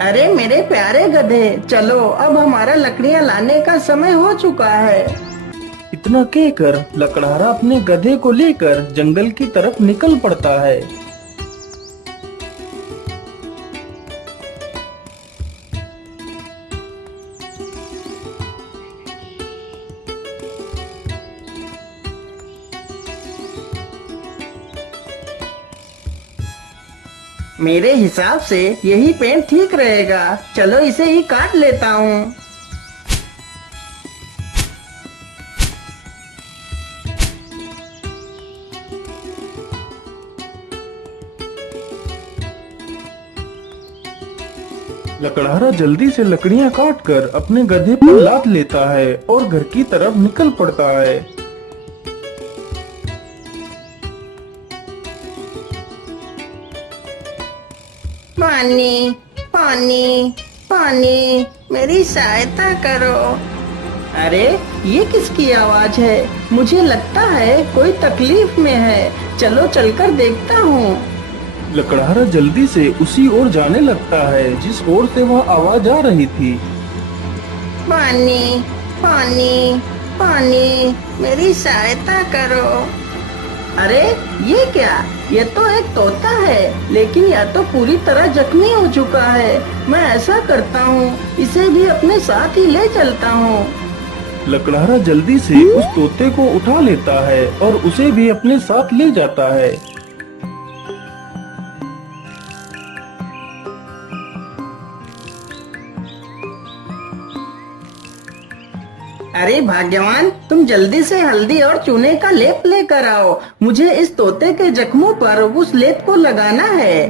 अरे मेरे प्यारे गधे, चलो अब हमारा लकड़ियाँ लाने का समय हो चुका है। इतना कहकर लकड़हारा अपने गधे को लेकर जंगल की तरफ निकल पड़ता है। मेरे हिसाब से यही पेड़ ठीक रहेगा, चलो इसे ही काट लेता हूँ। लकड़हारा जल्दी से लकड़ियां काटकर अपने गधे पर लाद लेता है और घर की तरफ निकल पड़ता है। पानी, पानी, पानी, मेरी सहायता करो। अरे ये किसकी आवाज है? मुझे लगता है कोई तकलीफ में है, चलो चलकर देखता हूँ। लकड़हारा जल्दी से उसी ओर जाने लगता है जिस ओर से वह आवाज आ रही थी। पानी, पानी, पानी, मेरी सहायता करो। अरे ये क्या? ये तो एक तोता है, लेकिन यह तो पूरी तरह जख्मी हो चुका है। मैं ऐसा करता हूँ, इसे भी अपने साथ ही ले चलता हूँ। लकड़हारा जल्दी से उस तोते को उठा लेता है और उसे भी अपने साथ ले जाता है। अरे भाग्यवान, तुम जल्दी से हल्दी और चूने का लेप लेकर आओ। मुझे इस तोते के जख्मों पर उस लेप को लगाना है।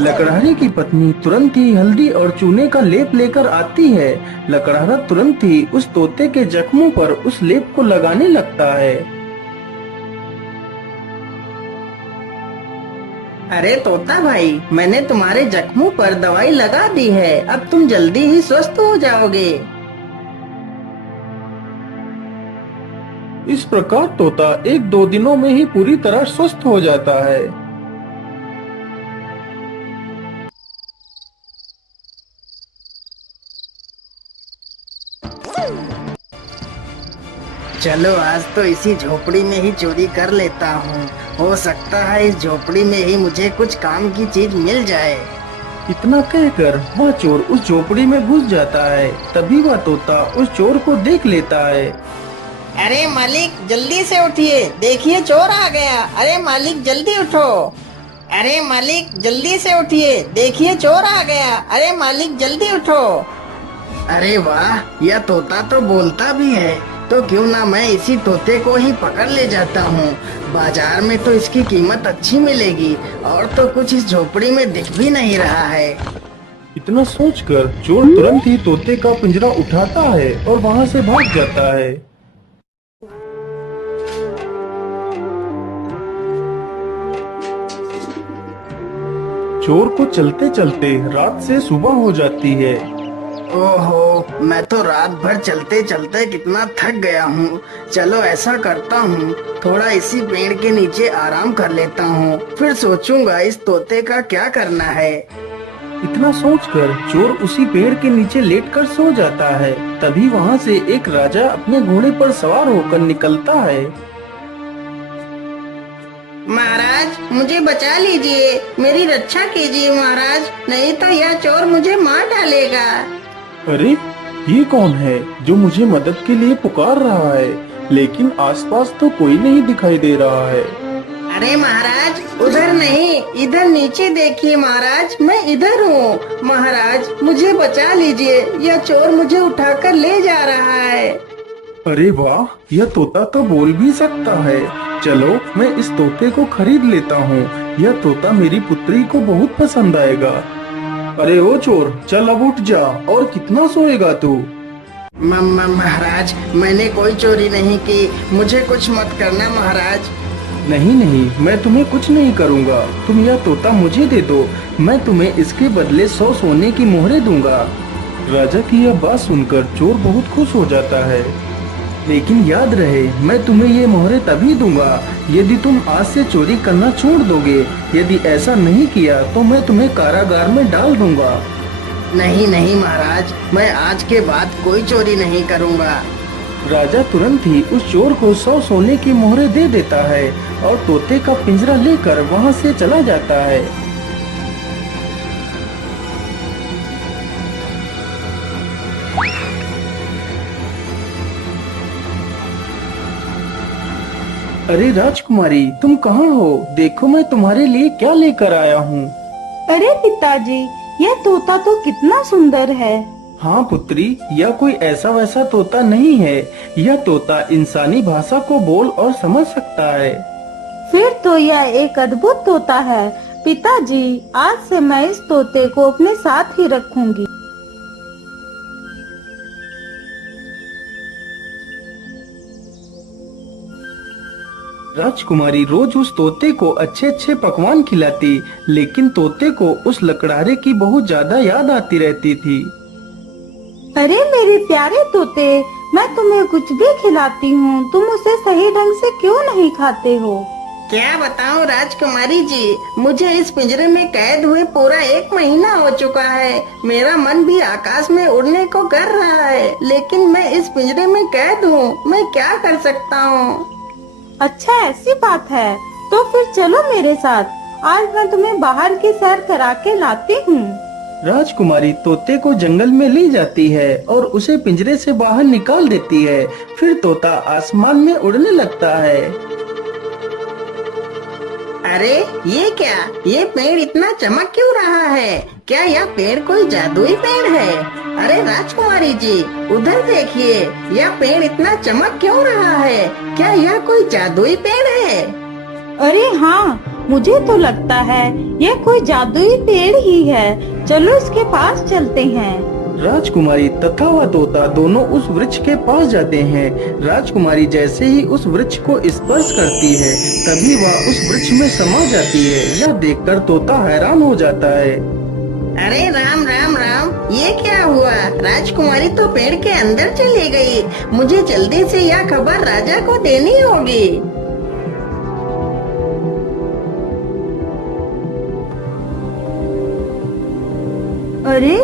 लकड़हारे की पत्नी तुरंत ही हल्दी और चूने का लेप लेकर आती है। लकड़हारा तुरंत ही उस तोते के जख्मों पर उस लेप को लगाने लगता है। अरे तोता भाई, मैंने तुम्हारे जख्मों पर दवाई लगा दी है, अब तुम जल्दी ही स्वस्थ हो जाओगे। इस प्रकार तोता 1-2 दिनों में ही पूरी तरह स्वस्थ हो जाता है। चलो आज तो इसी झोपड़ी में ही चोरी कर लेता हूँ। हो सकता है इस झोपड़ी में ही मुझे कुछ काम की चीज मिल जाए। इतना कहकर वह चोर उस झोपड़ी में घुस जाता है। तभी वह तोता उस चोर को देख लेता है। अरे मालिक जल्दी से उठिए, देखिए चोर आ गया। अरे मालिक जल्दी उठो। अरे मालिक जल्दी से उठिए, देखिए चोर आ गया। अरे मालिक जल्दी उठो। अरे वाह, यह तोता तो बोलता भी है, तो क्यों ना मैं इसी तोते को ही पकड़ ले जाता हूँ। बाजार में तो इसकी कीमत अच्छी मिलेगी, और तो कुछ इस झोपड़ी में दिख भी नहीं रहा है। इतना सोचकर चोर तुरंत ही तोते का पिंजरा उठाता है और वहां से भाग जाता है। चोर को चलते चलते रात से सुबह हो जाती है। ओहो, मैं तो रात भर चलते चलते कितना थक गया हूँ। चलो ऐसा करता हूँ, थोड़ा इसी पेड़ के नीचे आराम कर लेता हूँ, फिर सोचूंगा इस तोते का क्या करना है। इतना सोचकर चोर उसी पेड़ के नीचे लेटकर सो जाता है। तभी वहां से एक राजा अपने घोड़े पर सवार होकर निकलता है। महाराज मुझे बचा लीजिए, मेरी रक्षा कीजिए महाराज, नहीं तो यह चोर मुझे मार डालेगा। अरे ये कौन है जो मुझे मदद के लिए पुकार रहा है, लेकिन आसपास तो कोई नहीं दिखाई दे रहा है। अरे महाराज उधर नहीं, इधर नीचे देखिए महाराज, मैं इधर हूँ। महाराज मुझे बचा लीजिए, यह चोर मुझे उठाकर ले जा रहा है। अरे वाह, यह तोता तो बोल भी सकता है। चलो मैं इस तोते को खरीद लेता हूँ, यह तोता मेरी पुत्री को बहुत पसंद आएगा। अरे ओ चोर, चल अब उठ जा, और कितना सोएगा तू? महाराज मैंने कोई चोरी नहीं की, मुझे कुछ मत करना महाराज। नहीं नहीं, मैं तुम्हें कुछ नहीं करूँगा। तुम यह तोता मुझे दे दो, मैं तुम्हें इसके बदले 100 सोने की मोहरें दूंगा। राजा की यह बात सुनकर चोर बहुत खुश हो जाता है। लेकिन याद रहे, मैं तुम्हें ये मोहरें तभी दूंगा यदि तुम आज से चोरी करना छोड़ दोगे। यदि ऐसा नहीं किया तो मैं तुम्हें कारागार में डाल दूंगा। नहीं नहीं महाराज, मैं आज के बाद कोई चोरी नहीं करूँगा। राजा तुरंत ही उस चोर को 100 सोने की मोहरें दे देता है और तोते का पिंजरा लेकर वहाँ से चला जाता है। अरे राजकुमारी, तुम कहाँ हो? देखो मैं तुम्हारे लिए क्या लेकर आया हूँ। अरे पिताजी, यह तोता तो कितना सुंदर है। हाँ पुत्री, यह कोई ऐसा वैसा तोता नहीं है। यह तोता इंसानी भाषा को बोल और समझ सकता है। फिर तो यह एक अद्भुत तोता है। पिताजी, आज से मैं इस तोते को अपने साथ ही रखूंगी। राजकुमारी रोज उस तोते को अच्छे अच्छे पकवान खिलाती, लेकिन तोते को उस लकड़हारे की बहुत ज्यादा याद आती रहती थी। अरे मेरे प्यारे तोते, मैं तुम्हें कुछ भी खिलाती हूँ, तुम उसे सही ढंग से क्यों नहीं खाते हो? क्या बताऊं राजकुमारी जी, मुझे इस पिंजरे में कैद हुए पूरा 1 महीना हो चुका है। मेरा मन भी आकाश में उड़ने को कर रहा है, लेकिन मैं इस पिंजरे में कैद हूँ। मैं क्या कर सकता हूँ? अच्छा, ऐसी बात है तो फिर चलो मेरे साथ। आज मैं तुम्हें बाहर की सैर करा के लाती हूँ। राजकुमारी तोते को जंगल में ले जाती है और उसे पिंजरे से बाहर निकाल देती है। फिर तोता आसमान में उड़ने लगता है। अरे ये क्या, ये पेड़ इतना चमक क्यों रहा है? क्या यह पेड़ कोई जादुई पेड़ है? अरे राजकुमारी जी, उधर देखिए, यह पेड़ इतना चमक क्यों रहा है? क्या यह कोई जादुई पेड़ है? अरे हाँ, मुझे तो लगता है ये कोई जादुई पेड़ ही है। चलो इसके पास चलते हैं। राजकुमारी तथा वह तोता दोनों उस वृक्ष के पास जाते हैं। राजकुमारी जैसे ही उस वृक्ष को स्पर्श करती है, तभी वह उस वृक्ष में समा जाती है। यह देखकर तोता हैरान हो जाता है। अरे राम राम राम, ये क्या हुआ? राजकुमारी तो पेड़ के अंदर चली गई। मुझे जल्दी से यह खबर राजा को देनी होगी। अरे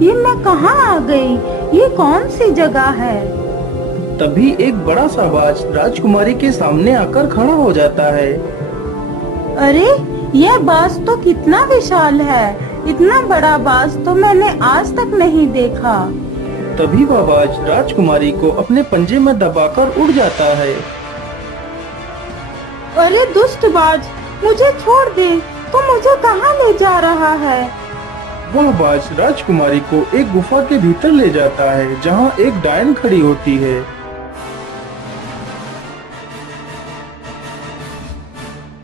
ये मैं कहाँ आ गई? ये कौन सी जगह है? तभी एक बड़ा सा बाज राजकुमारी के सामने आकर खड़ा हो जाता है। अरे यह बाज तो कितना विशाल है। इतना बड़ा बाज तो मैंने आज तक नहीं देखा। तभी वह बाज राजकुमारी को अपने पंजे में दबाकर उड़ जाता है। अरे दुष्ट बाज, मुझे छोड़ दे। तू मुझे कहाँ ले जा रहा है? वह बाज राजकुमारी को एक गुफा के भीतर ले जाता है, जहाँ एक डायन खड़ी होती है।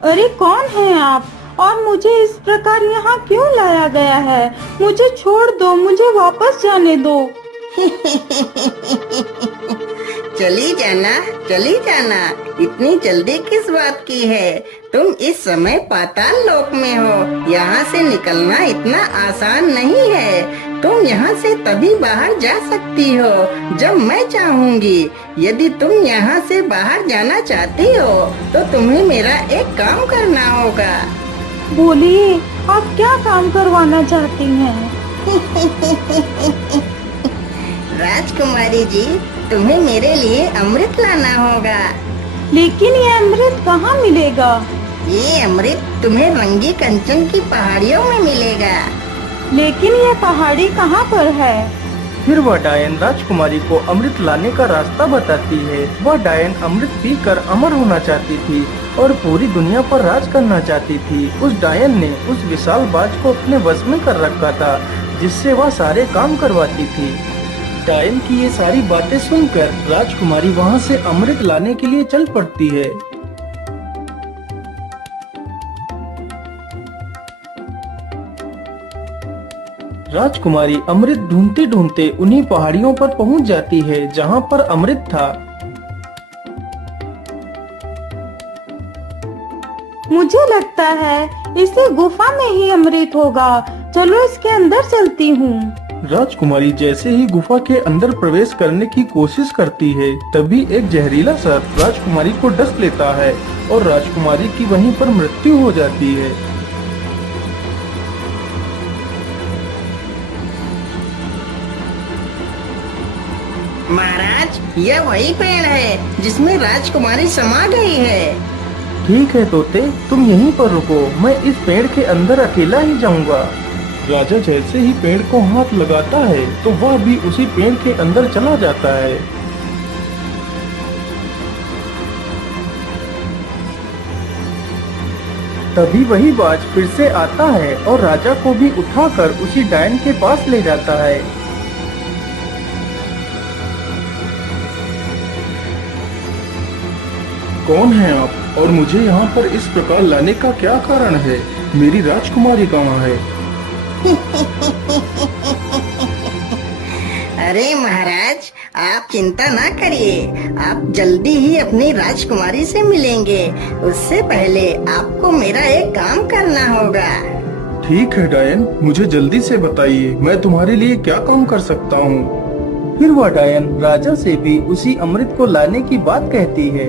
अरे कौन है आप और मुझे इस प्रकार यहाँ क्यों लाया गया है? मुझे छोड़ दो, मुझे वापस जाने दो। चली जाना, चली जाना। इतनी जल्दी किस बात की है? तुम इस समय पाताल लोक में हो। यहाँ से निकलना इतना आसान नहीं है। तुम यहाँ से तभी बाहर जा सकती हो जब मैं चाहूँगी। यदि तुम यहाँ से बाहर जाना चाहती हो तो तुम्हें मेरा एक काम करना होगा। बोलिए, आप क्या काम करवाना चाहती हैं? राजकुमारी जी, तुम्हें मेरे लिए अमृत लाना होगा। लेकिन ये अमृत कहाँ मिलेगा? ये अमृत तुम्हें रंगी कंचन की पहाड़ियों में मिलेगा। लेकिन ये पहाड़ी कहाँ पर है? फिर वह डायन राजकुमारी को अमृत लाने का रास्ता बताती है। वह डायन अमृत पीकर अमर होना चाहती थी और पूरी दुनिया पर राज करना चाहती थी। उस डायन ने उस विशाल बाज को अपने वश में कर रखा था, जिससे वह सारे काम करवाती थी। डायन की ये सारी बातें सुनकर राजकुमारी वहाँ से अमृत लाने के लिए चल पड़ती है। राजकुमारी अमृत ढूंढते ढूंढते उन्हीं पहाड़ियों पर पहुंच जाती है जहां पर अमृत था। मुझे लगता है इसी गुफा में ही अमृत होगा। चलो इसके अंदर चलती हूँ। राजकुमारी जैसे ही गुफा के अंदर प्रवेश करने की कोशिश करती है, तभी एक जहरीला सर्प राजकुमारी को डस लेता है और राजकुमारी की वहीं पर मृत्यु हो जाती है। महाराज, यह वही पेड़ है जिसमें राजकुमारी समा गई है। ठीक है तोते, तुम यहीं पर रुको, मैं इस पेड़ के अंदर अकेला ही जाऊंगा। राजा जैसे ही पेड़ को हाथ लगाता है तो वह भी उसी पेड़ के अंदर चला जाता है। तभी वही बाज फिर से आता है और राजा को भी उठाकर उसी डायन के पास ले जाता है। कौन है आप और मुझे यहाँ पर इस प्रकार लाने का क्या कारण है? मेरी राजकुमारी कहाँ है? अरे महाराज, आप चिंता ना करिए, आप जल्दी ही अपनी राजकुमारी से मिलेंगे। उससे पहले आपको मेरा एक काम करना होगा। ठीक है डायन, मुझे जल्दी से बताइए, मैं तुम्हारे लिए क्या काम कर सकता हूँ। फिर वह डायन राजा से भी उसी अमृत को लाने की बात कहती है।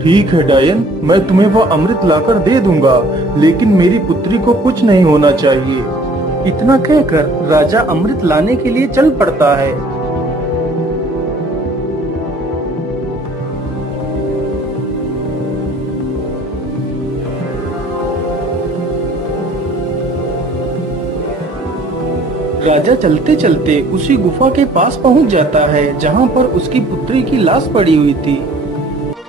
ठीक है डायन, मैं तुम्हें वह अमृत लाकर दे दूंगा, लेकिन मेरी पुत्री को कुछ नहीं होना चाहिए। इतना कहकर राजा अमृत लाने के लिए चल पड़ता है। राजा चलते चलते उसी गुफा के पास पहुंच जाता है जहां पर उसकी पुत्री की लाश पड़ी हुई थी।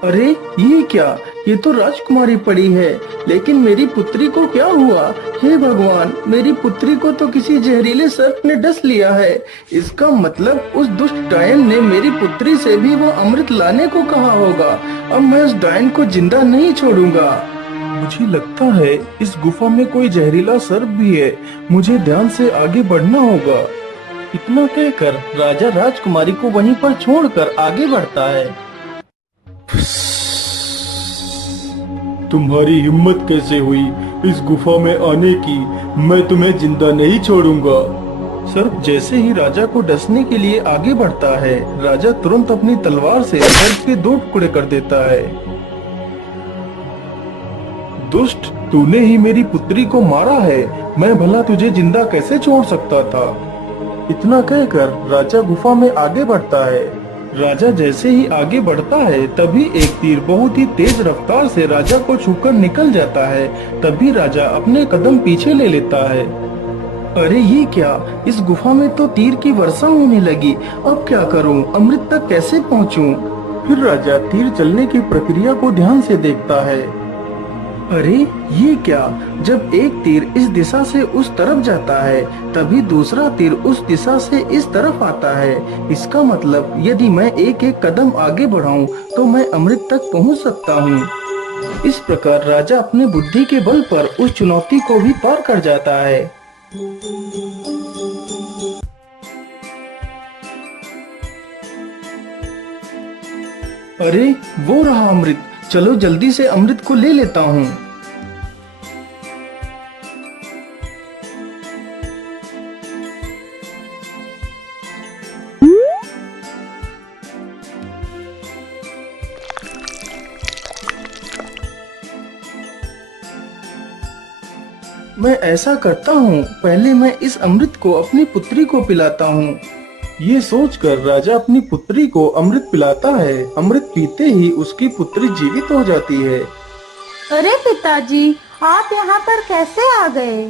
अरे ये क्या, ये तो राजकुमारी पड़ी है, लेकिन मेरी पुत्री को क्या हुआ? हे भगवान, मेरी पुत्री को तो किसी जहरीले सर्प ने डस लिया है। इसका मतलब उस दुष्ट डायन ने मेरी पुत्री से भी वो अमृत लाने को कहा होगा। अब मैं उस डायन को जिंदा नहीं छोड़ूंगा। मुझे लगता है इस गुफा में कोई जहरीला सर्प भी है, मुझे ध्यान से आगे बढ़ना होगा। इतना कहकर राजा राजकुमारी को वहीं पर छोड़कर आगे बढ़ता है। तुम्हारी हिम्मत कैसे हुई इस गुफा में आने की? मैं तुम्हें जिंदा नहीं छोड़ूंगा। सर्प जैसे ही राजा को डसने के लिए आगे बढ़ता है, राजा तुरंत अपनी तलवार से सर्प के 2 टुकड़े कर देता है। दुष्ट, तूने ही मेरी पुत्री को मारा है, मैं भला तुझे जिंदा कैसे छोड़ सकता था? इतना कहकर राजा गुफा में आगे बढ़ता है। राजा जैसे ही आगे बढ़ता है तभी एक तीर बहुत ही तेज रफ्तार से राजा को छूकर निकल जाता है। तभी राजा अपने कदम पीछे ले लेता है। अरे ये क्या, इस गुफा में तो तीर की वर्षा होने लगी, अब क्या करूं? अमृत तक कैसे पहुंचूं? फिर राजा तीर चलने की प्रक्रिया को ध्यान से देखता है। अरे ये क्या, जब एक तीर इस दिशा से उस तरफ जाता है तभी दूसरा तीर उस दिशा से इस तरफ आता है। इसका मतलब यदि मैं एक एक कदम आगे बढ़ाऊं तो मैं अमृत तक पहुंच सकता हूं। इस प्रकार राजा अपने बुद्धि के बल पर उस चुनौती को भी पार कर जाता है। अरे वो रहा अमृत, चलो जल्दी से अमृत को ले लेता हूँ। मैं ऐसा करता हूँ, पहले मैं इस अमृत को अपनी पुत्री को पिलाता हूँ। ये सोचकर राजा अपनी पुत्री को अमृत पिलाता है। अमृत पीते ही उसकी पुत्री जीवित हो जाती है। अरे पिताजी, आप यहाँ पर कैसे आ गए?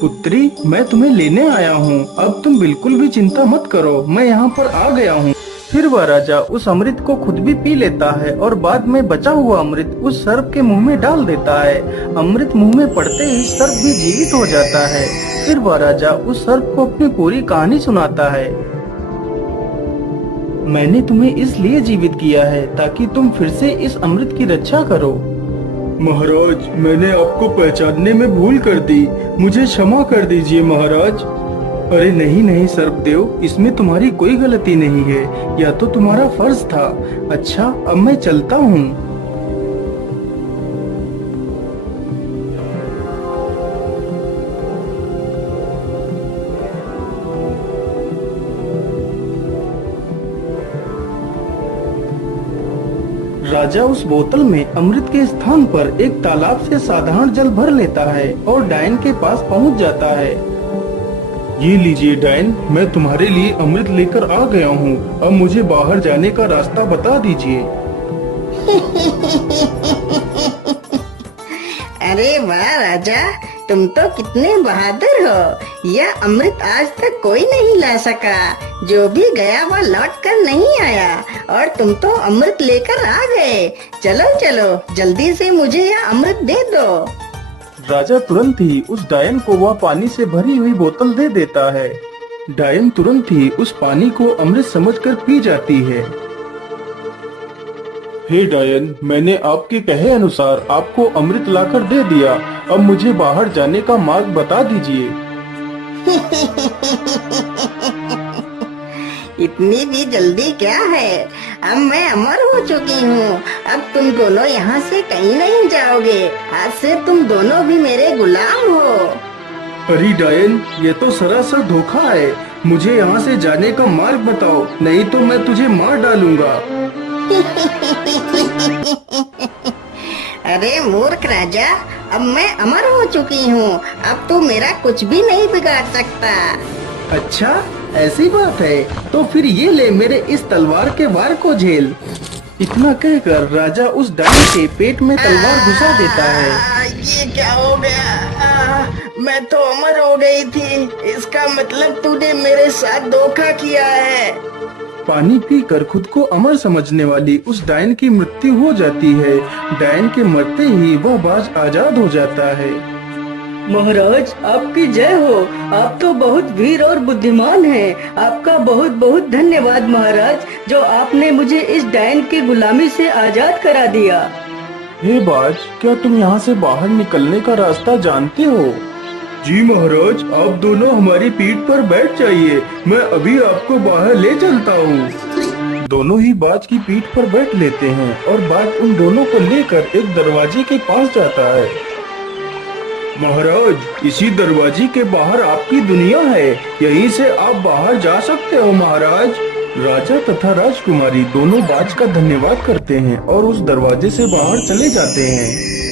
पुत्री, मैं तुम्हें लेने आया हूँ, अब तुम बिल्कुल भी चिंता मत करो, मैं यहाँ पर आ गया हूँ। फिर वह राजा उस अमृत को खुद भी पी लेता है और बाद में बचा हुआ अमृत उस सर्प के मुंह में डाल देता है। अमृत मुंह में पड़ते ही सर्प भी जीवित हो जाता है। फिर वह राजा उस सर्प को अपनी पूरी कहानी सुनाता है। मैंने तुम्हें इसलिए जीवित किया है ताकि तुम फिर से इस अमृत की रक्षा करो। महाराज, मैंने आपको पहचानने में भूल कर दी, मुझे क्षमा कर दीजिए महाराज। अरे नहीं नहीं सर्पदेव, इसमें तुम्हारी कोई गलती नहीं है, या तो तुम्हारा फर्ज था। अच्छा, अब मैं चलता हूँ। राजा उस बोतल में अमृत के स्थान पर एक तालाब से साधारण जल भर लेता है और डायन के पास पहुंच जाता है। ये लीजिए डायन, मैं तुम्हारे लिए अमृत लेकर आ गया हूँ। अब मुझे बाहर जाने का रास्ता बता दीजिए। अरे वाह राजा, तुम तो कितने बहादुर हो। यह अमृत आज तक कोई नहीं ला सका। जो भी गया वह लौट कर नहीं आया और तुम तो अमृत लेकर आ गए। चलो चलो, जल्दी से मुझे यह अमृत दे दो। राजा तुरंत ही उस डायन को वह पानी से भरी हुई बोतल दे देता है। डायन तुरंत ही उस पानी को अमृत समझकर पी जाती है। हे डायन, मैंने आपके कहे अनुसार आपको अमृत लाकर दे दिया। अब मुझे बाहर जाने का मार्ग बता दीजिए। इतनी भी जल्दी क्या है? अब मैं अमर हो चुकी हूँ। अब तुम दोनों यहाँ से कहीं नहीं जाओगे। आज से तुम दोनों भी मेरे गुलाम हो। अरे डायन, ये तो सरासर धोखा है। मुझे यहाँ से जाने का मार्ग बताओ, नहीं तो मैं तुझे मार डालूंगा। अरे मूर्ख राजा, अब मैं अमर हो चुकी हूँ। अब तू मेरा कुछ भी नहीं बिगाड़ सकता। अच्छा, ऐसी बात है तो फिर ये ले मेरे इस तलवार के वार को झेल। इतना कहकर राजा उस डायन के पेट में तलवार घुसा देता है। ये क्या हो गया? मैं तो अमर हो गई थी। इसका मतलब तूने मेरे साथ धोखा किया है। पानी पीकर खुद को अमर समझने वाली उस डायन की मृत्यु हो जाती है। डायन के मरते ही वह बाज आजाद हो जाता है। महाराज, आपकी जय हो। आप तो बहुत वीर और बुद्धिमान हैं। आपका बहुत बहुत धन्यवाद महाराज, जो आपने मुझे इस डायन की गुलामी से आजाद करा दिया। हे बाज, क्या तुम यहाँ से बाहर निकलने का रास्ता जानते हो? जी महाराज, आप दोनों हमारी पीठ पर बैठ जाइए, मैं अभी आपको बाहर ले चलता हूँ। दोनों ही बाज की पीठ पर बैठ लेते हैं और बाज उन दोनों को लेकर एक दरवाजे के पास जाता है। महाराज, इसी दरवाजे के बाहर आपकी दुनिया है, यहीं से आप बाहर जा सकते हो महाराज। राजा तथा राजकुमारी दोनों बाज का धन्यवाद करते हैं और उस दरवाजे से बाहर चले जाते हैं।